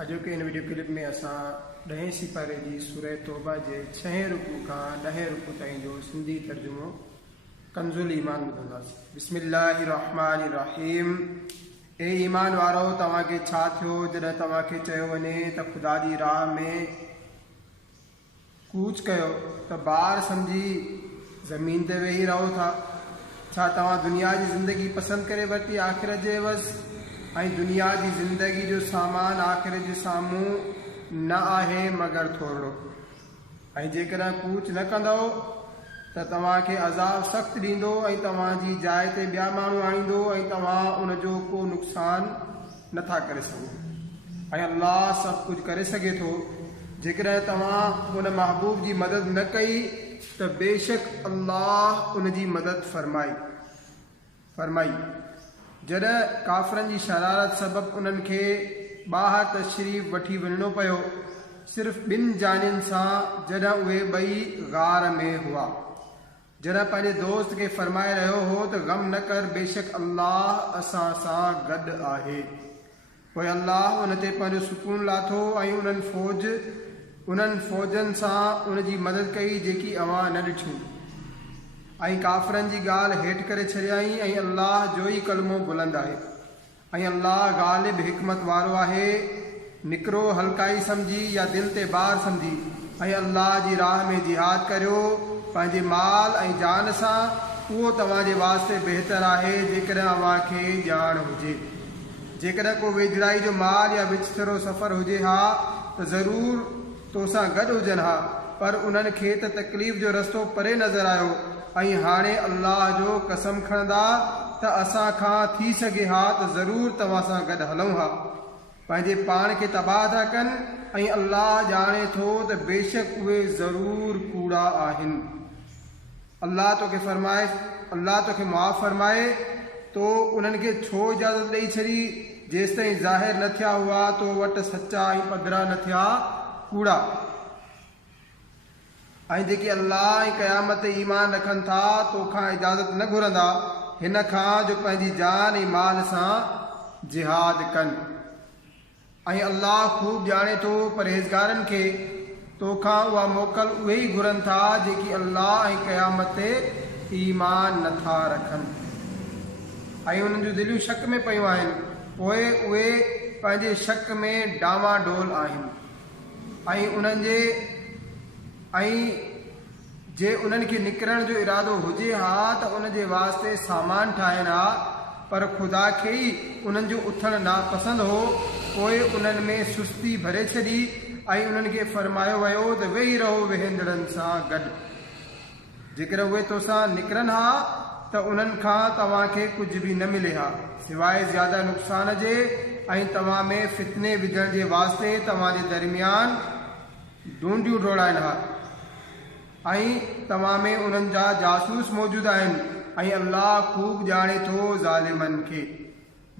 अॼु के इन video clip में असां 10 सिपारे जी सूरह तौबा जे 6 रुकू खां 10 रुकू ताईं जो सिंधी तर्जुमो कंजुल ईमान ॿुधंदासीं। बिस्मिल्लाहिर्रहमानिर्रहीम। ए ईमान वारो, तव्हांखे छा थियो जॾहिं तव्हांखे चयो वञे त ख़ुदा जी राह में कूच कयो त ॿार सम्झी ज़मीन ते वेही रहो था? छा तव्हां दुनिया जी ज़िंदगी पसंदि करे वरिती आख़िरत जे एवज़? ऐं दुनिया जी ज़िंदगी जो सामान आख़िरत जे साम्हूं न आहे मगर थोरो। ऐं जेकॾहिं कूच न कंदो त तव्हांखे अज़ाब सख़्तु ॾींदो ऐं तव्हांजी जाइ ते ॿिया माण्हू आणींदो ऐं तव्हां उनजो को नुक़सानु नथा करे सघो। ऐं अल्लाह सभु कुझु करे सघे थो। जेकॾहिं तव्हां उन महबूब जी मदद न कई त बेशक अल्लाह उनजी मदद फरमाई। जॾहिं काफ़रनि जी शरारत सबबु उन्हनि खे ॿाहिरि तशरीफ़ वठी वञिणो पियो, सिर्फ़ु 2 जानियुनि सां, जॾहिं उहे ॿई गार में हुआ। जॾहिं पंहिंजे दोस्त खे फरमाए रहियो हो त ग़म न कर, बेशक अल्लाह असां सां गॾु आहे। पोइ अल्लाह उन ते पंहिंजो सुकून लाथो ऐं उन्हनि फ़ौजनि सां उनजी मदद कई जेकी अवां न ॾिठियूं, ऐं काफ़रनि जी ॻाल्हि हेठि करे छॾियईं। ऐं अल्लाह जो ई कलमो बुलंद आहे ऐं अल्लाह ग़ालिब हिकमत वारो आहे। निकिरो हल्काई सम्झी या दिलि ते बार सम्झी ऐं अल्लाह जी राह में जिहाद करियो पंहिंजे माल ऐं जान सां। उहो तव्हांजे वास्ते बहितर आहे जेकॾहिं अव्हांखे ॼाण हुजे। जेकॾहिं को वेझड़ाई जो माल या विचथरो सफ़र हुजे हा त ज़रूरु तोसां गॾु हुजनि हा, पर उन्हनि खे त तकलीफ़ जो रस्तो परे नज़र आयो। ऐं हाणे अल्लाह जो कसम खणंदा त असां खां थी सघे हा त ज़रूरु तव्हां सां गॾु हलूं हा। पंहिंजे पाण खे तबाह था कनि ऐं अल्लाह ॼाणे थो त बेशक उहे ज़रूरु कूड़ा आहिनि। अल्लाह तोखे मुआफ़ फरमाए तो उन्हनि खे छो इजाज़त ॾेई छॾी जेसिताईं ज़ाहिर न थिया हुआ तो वटि सचा ऐं पधरा न थिया कूड़ा। ऐं जेके अल्लाह ऐं क़यामत ते ईमान रखनि था तोखां इजाज़त न घुरंदा हिन खां जो पंहिंजी जान ऐं माल सां जिहाद कनि। ऐं अल्लाह ख़ूब ॼाणे थो परहेज़गारनि खे तोखां उहा मोकल उहे ई घुरनि था जेकी अल्लाह ऐं क़यामत ते ईमान नथा रखनि ऐं उन्हनि जूं दिलियूं शक में पियूं आहिनि। पोइ उहे पंहिंजे शक में डावाडोल आहिनि ऐं जे उन्हनि खे निकिरण जो इरादो हुजे हा त उनजे वास्ते सामान ठाहिनि हा, पर ख़ुदा खे ई उन्हनि जो उथणु नापसंदि हो। पोइ उन्हनि में सुस्ती भरे छॾी ऐं उन्हनि खे फरमायो वियो त वेही रहो वेहंदड़नि सां गॾु। जेकॾहिं उहे तोसां निकिरनि हा त उन्हनि खां तव्हांखे कुझु बि न मिले हा सवाइ ज़्यादा नुक़सान जे ऐं तव्हां में फितने विझण जे वास्ते तव्हांजे दरमियान ढूंढियूं डोड़ाइनि हा ऐं तव्हां में उन्हनि जा जासूस मौजूदु आहिनि। ऐं अल्लाह ख़ूब ॼाणे थो ज़ालिमनि खे।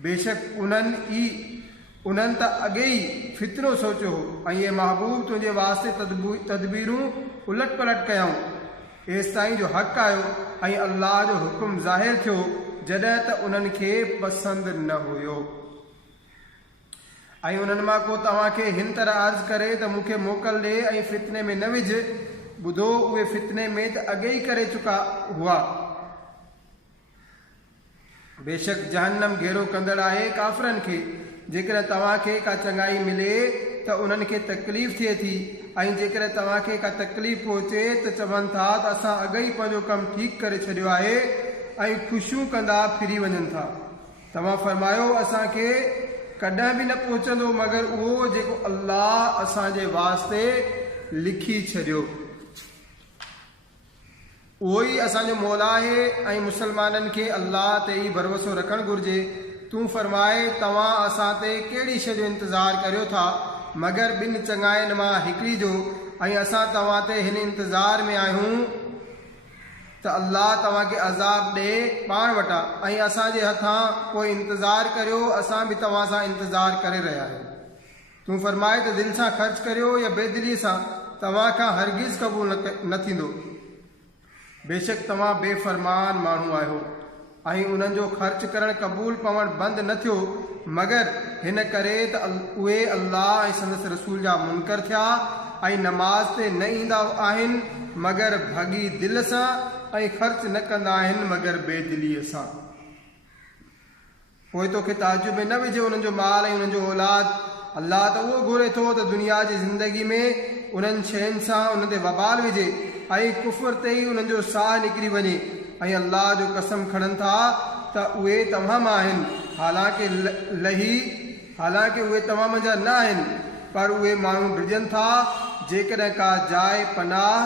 बेशक उन्हनि त अॻे ई फितनो सोचियो हो ऐं ये महबूब तुंहिंजे वास्ते तदबीरूं उलट पलट कयऊं एसि ताईं जो हक़ आयो ऐं अल्लाह जो हुकुम ज़ाहिर थियो जॾहिं त उन्हनि खे पसंदि न हुयो। ऐं उन्हनि मां को तव्हांखे हिन तरह अर्ज़ु करे त मूंखे मोकल ॾे ऐं फितने में न विझ, ॿुधो उहे फितने में त अॻे ई करे चुका हुआ। बेशक जहन्नम घेरो कंदड़ आहे काफ़रनि खे। जेकॾहिं तव्हांखे का चङाई मिले त उन्हनि खे तकलीफ़ थिए थी ऐं जेकॾहिं तव्हांखे का तकलीफ़ पहुचे त चवनि था त असां अॻे ई पंहिंजो कमु ठीकु करे छॾियो आहे ऐं ख़ुशियूं कंदा फिरी वञनि था। तव्हां फरमायो असांखे कॾहिं बि न पहुचंदो मगर उहो जेको अल्लाह असांजे वास्ते लिखी छॾियो। उहो ई असांजो मौला आहे ऐं मुसलमाननि खे अल्लाह ते ई भरोसो रखणु घुरिजे। तूं फरमाए तव्हां असां ते कहिड़ी शइ जो इंतज़ारु करियो था मगर 2 चङाइनि मां हिकिड़ी जो, ऐं असां तव्हां ते हिन इंतज़ार में आहियूं त अल्लाह तव्हांखे अज़ाब ॾे पाण वटां ऐं असांजे हथां कोई इंतज़ारु करियो, असां बि तव्हां सां इंतज़ारु करे रहिया आहियूं। तूं फरमाए त दिलि सां ख़र्च करियो या बेदिलीअ सां, तव्हां खां हरगिज़ क़बूल न थींदो। बेशक तव्हां बेफ़रमान माण्हू आहियो ऐं उन्हनि जो ख़र्च करणु क़बूल पवणु बंदि न थियो मगर हिन करे त उहे अल्लाह ऐं संदसि रसूल जा मुनकर थिया ऐं नमाज़ ते न ईंदा आहिनि मगर भॻी दिलि सां ऐं ख़र्च न कंदा आहिनि मगर बेदिलीअ सां। पोइ तोखे ताजुब में न विझे उन्हनि जो माल ऐं उन्हनि जो औलाद। अल्लाह त उहो घुरे थो त दुनिया जी ज़िंदगी में उन्हनि शयुनि सां उन ते वबाल विझे ऐं कुफर ते ई उन्हनि जो साह निकिरी वञे ऐं अल्लाह जो कसम खणनि था त उहे तव्हां मां आहिनि, हालांकि उहे तव्हां मंझा न आहिनि, पर उहे माण्हू डिॼनि था जेकॾहिं का जाइ पनाह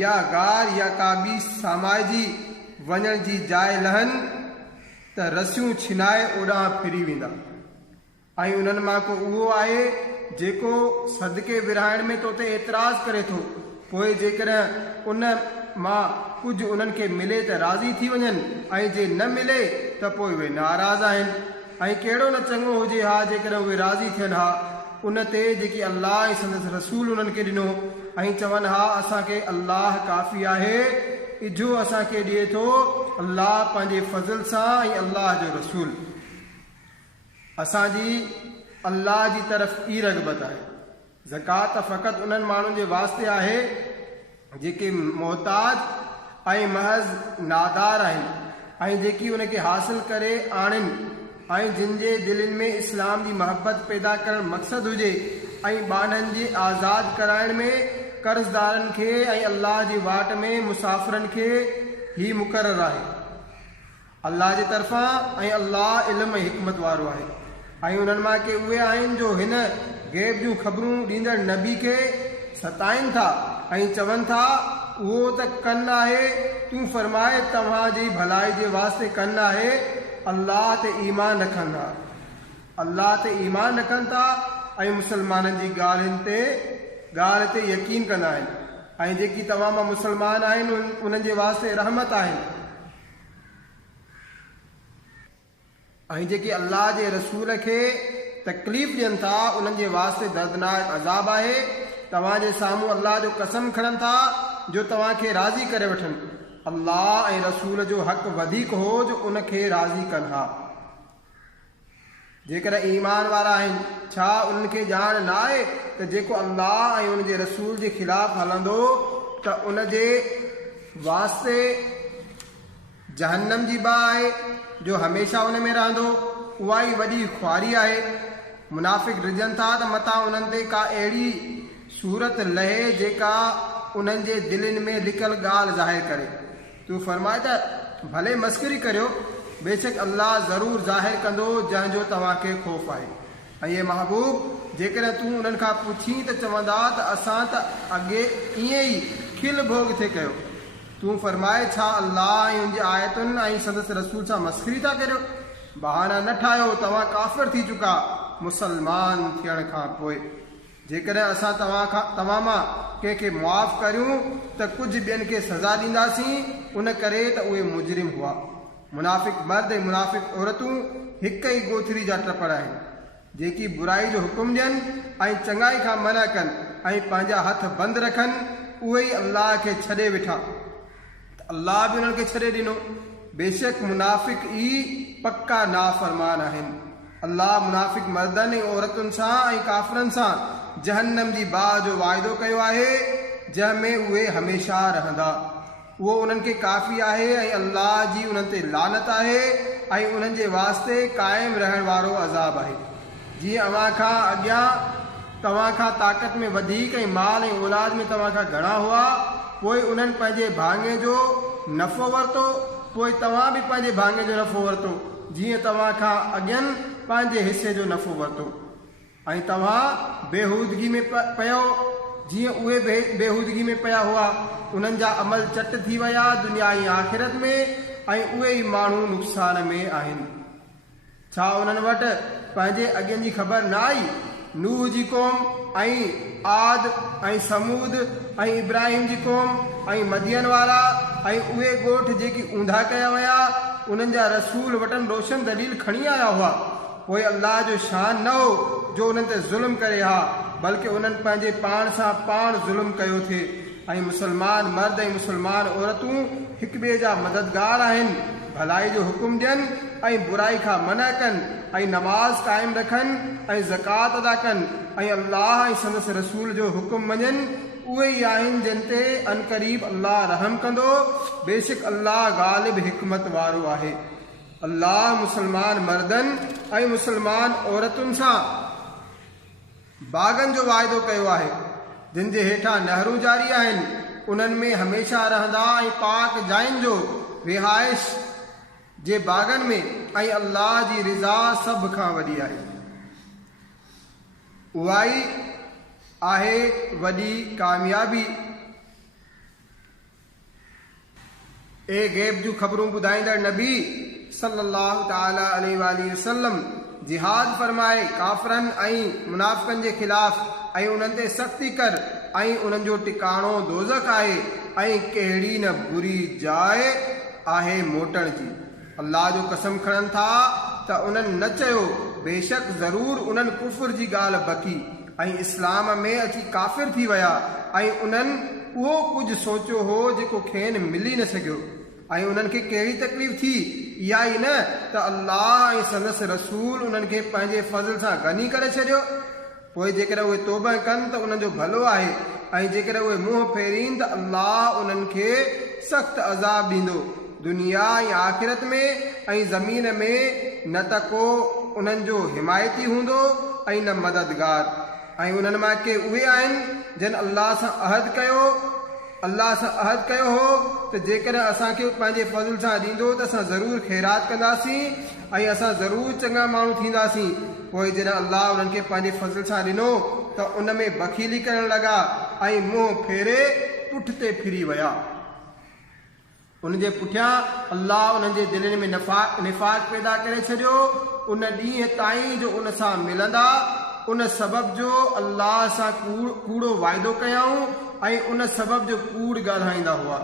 या गार या का ॿी सामाइजी वञण जी जाइ लहनि त रसियूं छिनाए ओॾां फिरी वेंदा। ऐं उन्हनि मां को उहो आहे जेको सदके विरहाइण में तो ते एतिराज़ करे थो, पोइ जेकॾहिं उन मां कुझु उन्हनि खे मिले त राज़ी थी वञनि ऐं जे न मिले त पोइ उहे नाराज़ आहिनि। ऐं कहिड़ो न चङो हुजे हा जेकॾहिं उहे राज़ी थियनि हा उन ते जेकी अल्लाह ऐं संदसि रसूल उन्हनि खे ॾिनो ऐं चवनि हा असांखे अल्लाह काफ़ी आहे, इजो असांखे ॾिए थो अल्लाह पंहिंजे फज़ल सां ऐं अल्लाह जो रसूल। असांजी अल्लाह जी तरफ़ ई रग़बत आहे। ज़कात फ़क़ति उन्हनि माण्हुनि जे वास्ते आहे जेके मोहताज ऐं महज़ नादार आहिनि ऐं जेकी उन खे हासिल करे आणनि ऐं जिन जे दिलनि में इस्लाम जी मोहबत पैदा करणु मक़सदु हुजे ऐं ॿाननि जे आज़ादु कराइण में कर्ज़दारनि खे ऐं अल्लाह जी वाट में मुसाफ़िरनि खे ही मुक़ररु आहे अल्लाह जे तरफ़ां ऐं अल्लाह इल्म ऐं हिकमत वारो आहे। ऐं उन्हनि मां के उहे आहिनि जो हिन गैब जूं ख़बरूं ॾींदड़ नबी खे सताइनि था ऐं चवनि था उहो त कन आहे, तूं फरमाए तव्हांजी भलाई जे वास्ते कन आहे, अल्लाह ते ईमान रखनि था, अल्लाह ते ईमान रखनि था ऐं मुसलमाननि जी ॻाल्हि ते यकीन कंदा आहिनि ऐं जेकी तव्हां मां मुसलमान आहिनि उन्हनि जे वास्ते रहमत आहिनि। ऐं जेके अल्लाह जे रसूल खे तकलीफ़ ॾियनि था उन्हनि जे वास्ते दर्दनाक अज़ाब आहे। तव्हांजे साम्हूं अल्लाह जो कसम खणनि था जो तव्हांखे राज़ी करे वठनि, अल्लाह ऐं रसूल जो हक़ वधीक हो जो उनखे राज़ी कनि हा। जेकॾहिं ईमान वारा आहिनि छा उन्हनि खे ॼाण न आहे त जेको अल्लाह ऐं उन जे रसूल जे ख़िलाफ़ु हलंदो त उन जे वास्ते जहन्नम जी बाहि आहे जो हमेशह उन में रहंदो, उहा ई वॾी ख्वारी आहे। मुनाफ़िक़ रिझनि था त मथां उन्हनि ते का अहिड़ी सूरत लहे जेका उन्हनि जे दिलनि में लिकल ॻाल्हि ज़ाहिर करे। तूं फरमाए त भले मस्करी करियो, बेशक अल्लाह ज़रूरु ज़ाहिर कंदो जंहिंजो तव्हांखे ख़ौफ़ आहे। ऐं ये महबूब जेकॾहिं तूं उन्हनि खां पुछी त चवंदा त असां त अॻे ईअं ई खिल भोग थिए कयो। तूं फरमाए छा अल्लाह ऐं उनजी आयतुनि ऐं संदसि रसूल सां मस्करी था करियो? बहाना न ठाहियो, तव्हां काफ़िर थी चुका मुसलमान थियण खां पोइ। जेकॾहिं असां तव्हां मां कंहिंखे मुआफ़ करियूं त कुझु ॿियनि खे सज़ा ॾींदासीं, उन करे त उहे मुजरिम हुआ। मुनाफ़िक़ मर्द ऐं मुनाफ़िक़ औरतूं हिक ई गोथरी जा टपर आहिनि जेकी बुराई जो हुकुम ॾियनि ऐं चङाई खां मना कनि ऐं पंहिंजा हथ बंदि रखनि, उहे ई अल्लाह खे छॾे वेठा त अल्लाह बि उन्हनि खे छॾे ॾिनो। बेशक मुनाफ़िक़ ई पक्का नाफ़रमान आहिनि। अल्लाह मुनाफ़िक़ मर्दनि ऐं औरतुनि सां ऐं काफ़िरनि सां जहन्नम जी बाहि जो वाइदो कयो आहे जंहिंमें उहे हमेशह रहंदा। उहो उन्हनि खे काफ़ी आहे ऐं अल्लाह जी उन्हनि ते लानत आहे ऐं उन्हनि जे वास्ते क़ाइमु रहण वारो अज़ाब आहे। जीअं अव्हां खां अॻियां तव्हां खां ताक़त में वधीक ऐं माल ऐं औलाद में तव्हां खां घणा हुआ, पोइ उन्हनि पंहिंजे भाङे जो नफ़ो वरितो, पोइ तव्हां बि पंहिंजे भाङे जो नफ़ो वरितो, जीअं तव्हां खां अॻियनि पंहिंजे हिसे जो नफ़ो वरितो। ऐं तव्हां बेहूदगी में पियो जीअं उहे बेहूदगी में पिया हुआ। उन्हनि जा अमल चट थी विया दुनिया ऐं आख़िरत में, ऐं उहे ई माण्हू नुक़सान में आहिनि। छा उन्हनि वटि पंहिंजे अॻियनि जी ख़बर न आई? नूह जी क़ौम ऐं आद ऐं समूद ऐं इब्राहिम जी क़ौम ऐं मदियन वारा ऐं उहे ॻोठ जेकी ऊंधा कया विया, उन्हनि जा रसूल वटनि रोशन दलील खणी आया हुआ। पोइ अल्लाह जो शान न हो जो उन्हनि ते ज़ुल्म करे हा, बल्कि उन्हनि पंहिंजे पाण सां पाण ज़ुल्म कयो थिए ऐं मुसलमान मर्द ऐं मुसलमान औरतूं हिक ॿिए जा मददगार आहिनि, भलाई जो हुकुम ॾियनि ऐं बुराई खां मना कनि ऐं नमाज़ क़ाइमु रखनि ऐं ज़कात अदा कनि ऐं अल्लाह ऐं संदसि रसूल जो हुकुम मञनि, उहे ई आहिनि जिन ते अनक़रीब अल्लाह रहम कंदो। बेशक अल्लाह ग़ालिब हिकमत वारो आहे। अल्लाह मुसलमान मर्दनि ऐं मुसलमान औरतुनि सां बाग़नि जो वाइदो कयो आहे, जिन जे हेठां नहरूं जारी आहिनि, उन्हनि में हमेशह रहंदा ऐं पाक जायुनि जो रिहाइश जे बाग़नि में, ऐं अल्लाह जी रिज़ा सभ खां वॾी आहे। उहा ई आहे वॾी कामयाबी। ए गैब जूं ख़बरूं ॿुधाईंदड़ नबी सल्लल्लाहु तआला अलैहि वसल्लम जिहाद फरमाए काफ़रनि ऐं मुनाफ़िक़नि जे ख़िलाफ़ ऐं उन्हनि ते सख़्ती कर ऐं उन्हनि जो टिकाणो दोज़ख आहे ऐं कहिड़ी न बुरी जाइ आहे मोटण जी। अल्लाह जो कसम खणनि था त उन्हनि न चयो, बेशक ज़रूर उन्हनि कुफ़्र जी ॻाल्हि बकी ऐं इस्लाम में अची काफ़िर थी विया ऐं उन्हनि उहो कुझु सोचियो हो जेको खेनि मिली न सघियो। ऐं उन्हनि खे कहिड़ी तकलीफ़ थी, इहा ई न त अल्लाह ऐं संदसि रसूल उन्हनि खे पंहिंजे फज़ल सां गनी करे छॾियो। पोइ जेकर उहे तौबा कनि त उन्हनि जो भलो आहे, ऐं जेकर उहे मुंहुं फेरीनि त अल्लाह उन्हनि खे सख़्तु अज़ाब ॾींदो, दुनिया ऐं आख़िरत में ऐं ज़मीन में न त को उन्हनि जो हिमायती हूंदो ऐं न मददगार। ऐं उन्हनि मां के उहे आहिनि जिन अल्लाह सां अहद कयो हो त जेकर असांखे पंहिंजे फज़ल सां ॾींदो त असां ज़रूरु ख़ैरात कंदासीं ऐं असां ज़रूरु चङा माण्हू थींदासीं। पोइ जॾहिं अल्लाह उन्हनि खे पंहिंजे फज़ल सां ॾिनो त उन में बख़ीली करणु लॻा ऐं मुंहुं फेरे पुठिते फिरी विया। उन जे पुठियां अल्लाह उन्हनि जे दिलनि में निफ़ाक़ पैदा करे छॾियो। उन ॾींहं ताईं जो उन सां मिलंदा, उन सबब जो अल्लाह सां कूड़ो वाइदो कयाऊं ऐं उन सबब जो कूड़ ॻाल्हाईंदा हुआ।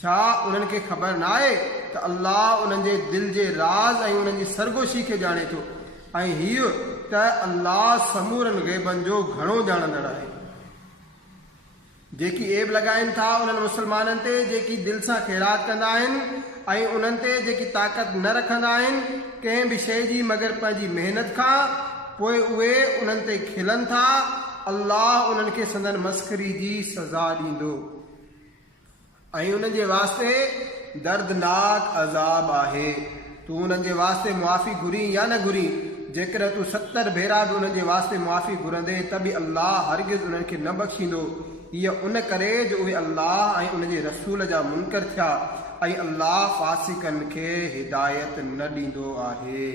छा उन्हनि खे ख़बर न आहे त अल्लाह उन्हनि जे दिल जे राज़ ऐं उन्हनि जी सरगोशी खे ॼाणे थो, ऐं हीअ त अल्लाह समूरनि ग़ैबनि जो घणो ॼाणंदड़ आहे। जेकी ऐब लॻाइनि था उन्हनि मुसलमाननि ते जेकी दिलि सां ख़ैरात कंदा आहिनि ऐं उन्हनि ते जेकी ताक़त न रखंदा आहिनि कंहिं बि शइ जी मगर पंहिंजी महिनत खां, पोइ उहे उन्हनि ते खिलनि था, अल्लाह उन्हनि खे संदन मस्खरी जी सज़ा ॾींदो ऐं उन्हनि जे वास्ते दर्दनाक अज़ाब आहे। तूं उन्हनि जे वास्ते मुआफ़ी घुरी या न घुरी, जेकर तूं 70 भेरा बि उन्हनि जे वास्ते मुआफ़ी घुरंदे त बि अल्लाह हरगिज़ उन्हनि खे न बख़्शींदो। इहा उन करे जो उहे अल्लाह ऐं उन जे रसूल जा मुनकर थिया ऐं अल्लाह फासिकनि खे हिदायत न ॾींदो आहे।